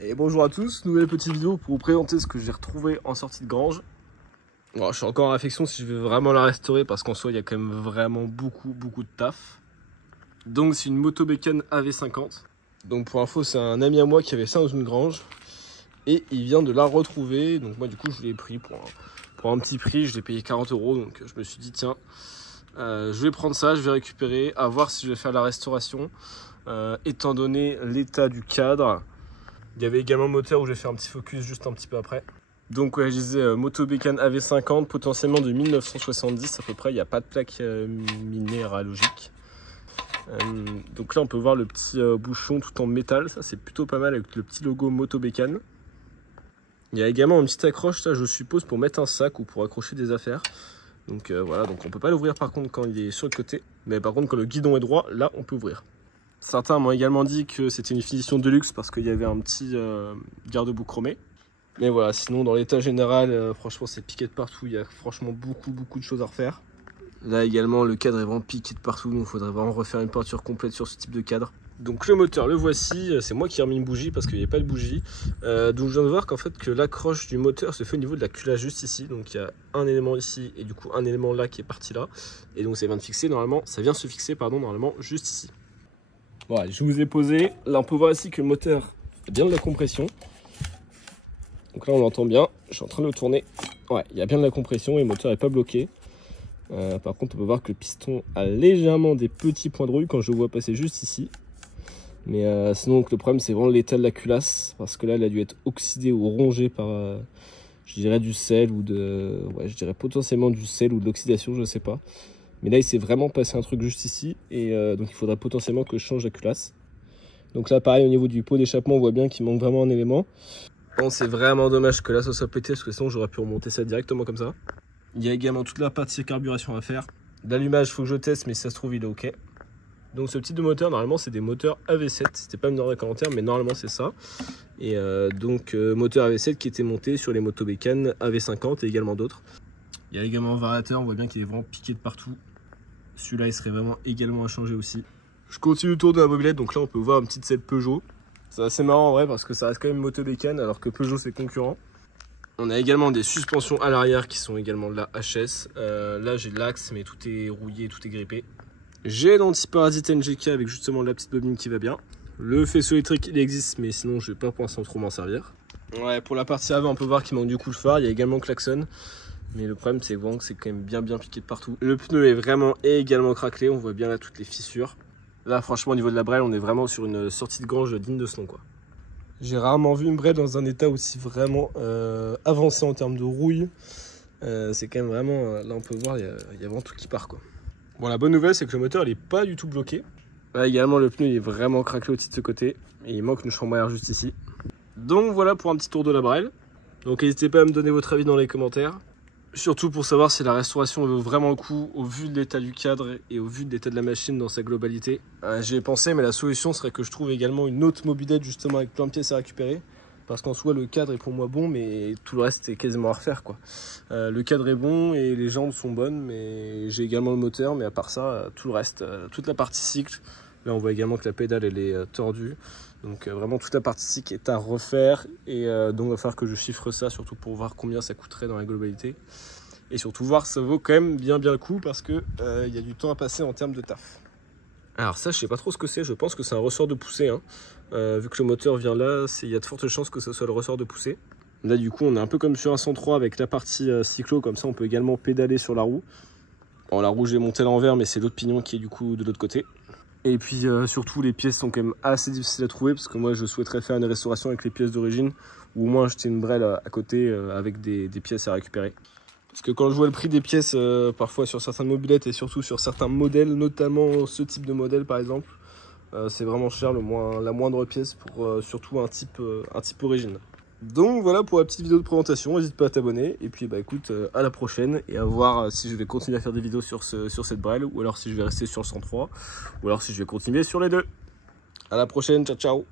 Et bonjour à tous, nouvelle petite vidéo pour vous présenter ce que j'ai retrouvé en sortie de grange. Bon, je suis encore en réflexion si je vais vraiment la restaurer parce qu'en soi il y a quand même vraiment beaucoup de taf. Donc c'est une moto bécane AV50. Donc pour info c'est un ami à moi qui avait ça dans une grange et il vient de la retrouver. Donc moi du coup je l'ai pris pour un petit prix, je l'ai payé 40 €. Donc je me suis dit tiens, je vais prendre ça, je vais récupérer, à voir si je vais faire la restauration. Étant donné l'état du cadre. Il y avait également le moteur où je vais faire un petit focus juste un petit peu après. Donc ouais, je disais moto bécane AV50, potentiellement de 1970 à peu près, il n'y a pas de plaque minéralogique. Donc là on peut voir le petit bouchon tout en métal, ça c'est plutôt pas mal avec le petit logo moto bécane. Il y a également une petite accroche, ça je suppose pour mettre un sac ou pour accrocher des affaires. Donc voilà, donc on peut pas l'ouvrir par contre quand il est sur le côté, mais par contre quand le guidon est droit, là on peut ouvrir. Certains m'ont également dit que c'était une finition de luxe parce qu'il y avait un petit garde-boue chromé. Mais voilà, sinon dans l'état général, franchement c'est piqué de partout. Il y a franchement beaucoup de choses à refaire. Là également le cadre est vraiment piqué de partout, donc il faudrait vraiment refaire une peinture complète sur ce type de cadre. Donc le moteur, le voici, c'est moi qui ai remis une bougie parce qu'il n'y a pas de bougie. Donc je viens de voir qu'en fait que l'accroche du moteur se fait au niveau de la culasse juste ici. Donc il y a un élément ici et du coup un élément là qui est parti là. Et donc ça vient se fixer normalement juste ici. Voilà, je vous ai posé. Là, on peut voir ici que le moteur a bien de la compression. Donc là, on l'entend bien. Je suis en train de le tourner. Ouais, il y a bien de la compression et le moteur n'est pas bloqué. Par contre, on peut voir que le piston a légèrement des petits points de rouille quand je le vois passer juste ici. Mais sinon, donc, le problème, c'est vraiment l'état de la culasse. Parce que là, elle a dû être oxydée ou rongée par, je dirais, du sel ou de... Ouais, je dirais potentiellement du sel ou de l'oxydation, je ne sais pas. Mais là, il s'est vraiment passé un truc juste ici. Et donc, il faudrait potentiellement que je change la culasse. Donc là, pareil, au niveau du pot d'échappement, on voit bien qu'il manque vraiment un élément. Bon, c'est vraiment dommage que là, ça soit pété, parce que sinon, j'aurais pu remonter ça directement comme ça. Il y a également toute la partie carburation à faire. L'allumage, il faut que je teste, mais si ça se trouve, il est OK. Donc, ce type de moteur, normalement, c'est des moteurs AV7. C'était pas mis dans les commentaires, mais normalement, c'est ça. Et donc, moteur AV7 qui était monté sur les motos bécanes AV50 et également d'autres. Il y a également un variateur, on voit bien qu'il est vraiment piqué de partout. Celui-là, il serait vraiment également à changer aussi. Je continue le tour de la mobilette, donc là, on peut voir une petite selle Peugeot. C'est assez marrant en vrai, parce que ça reste quand même moto bécane, alors que Peugeot, c'est concurrent. On a également des suspensions à l'arrière qui sont également de la HS. Là, j'ai l'axe, mais tout est rouillé, tout est grippé. J'ai l'antiparasite NGK avec justement la petite bobine qui va bien. Le faisceau électrique, il existe, mais sinon, je vais pas pour l'instant trop m'en servir. Ouais, pour la partie avant, on peut voir qu'il manque du coup le phare. Il y a également le klaxon. Mais le problème c'est vraiment que c'est quand même bien piqué de partout. Le pneu est vraiment également craquelé, on voit bien là toutes les fissures. Là franchement au niveau de la brêle on est vraiment sur une sortie de grange digne de ce nom quoi. J'ai rarement vu une brêle dans un état aussi vraiment avancé en termes de rouille. C'est quand même vraiment, là on peut voir il y a vraiment tout qui part quoi. Bon la bonne nouvelle c'est que le moteur il est pas du tout bloqué. Là également le pneu il est vraiment craquelé aussi de ce côté. Et il manque une chambre à air juste ici. Donc voilà pour un petit tour de la brêle. Donc n'hésitez pas à me donner votre avis dans les commentaires. Surtout pour savoir si la restauration vaut vraiment le coup au vu de l'état du cadre et au vu de l'état de la machine dans sa globalité. J'y ai pensé mais la solution serait que je trouve également une autre mobilette justement avec plein de pièces à récupérer. Parce qu'en soi le cadre est pour moi bon mais tout le reste est quasiment à refaire quoi. Le cadre est bon et les jambes sont bonnes mais j'ai également le moteur mais à part ça tout le reste, toute la partie cycle. Là on voit également que la pédale elle est tordue. Donc vraiment toute la partie cycle est à refaire et donc il va falloir que je chiffre ça surtout pour voir combien ça coûterait dans la globalité. Et surtout voir ça vaut quand même bien le coup parce que y a du temps à passer en termes de taf. Alors ça je sais pas trop ce que c'est, je pense que c'est un ressort de poussée. Hein. Vu que le moteur vient là, il y a de fortes chances que ce soit le ressort de poussée. Là du coup on est un peu comme sur un 103 avec la partie cyclo, comme ça on peut également pédaler sur la roue. Bon la roue j'ai monté à l'envers mais c'est l'autre pignon qui est du coup de l'autre côté. Et puis surtout les pièces sont quand même assez difficiles à trouver parce que moi je souhaiterais faire une restauration avec les pièces d'origine ou au moins acheter une brêle à côté avec des pièces à récupérer. Parce que quand je vois le prix des pièces parfois sur certaines mobilettes et surtout sur certains modèles, notamment ce type de modèle par exemple, c'est vraiment cher la moindre pièce pour surtout un type origine. Donc voilà pour la petite vidéo de présentation, n'hésite pas à t'abonner et puis bah écoute à la prochaine et à voir si je vais continuer à faire des vidéos sur cette brêle ou alors si je vais rester sur le 103 ou alors si je vais continuer sur les deux. À la prochaine, ciao ciao.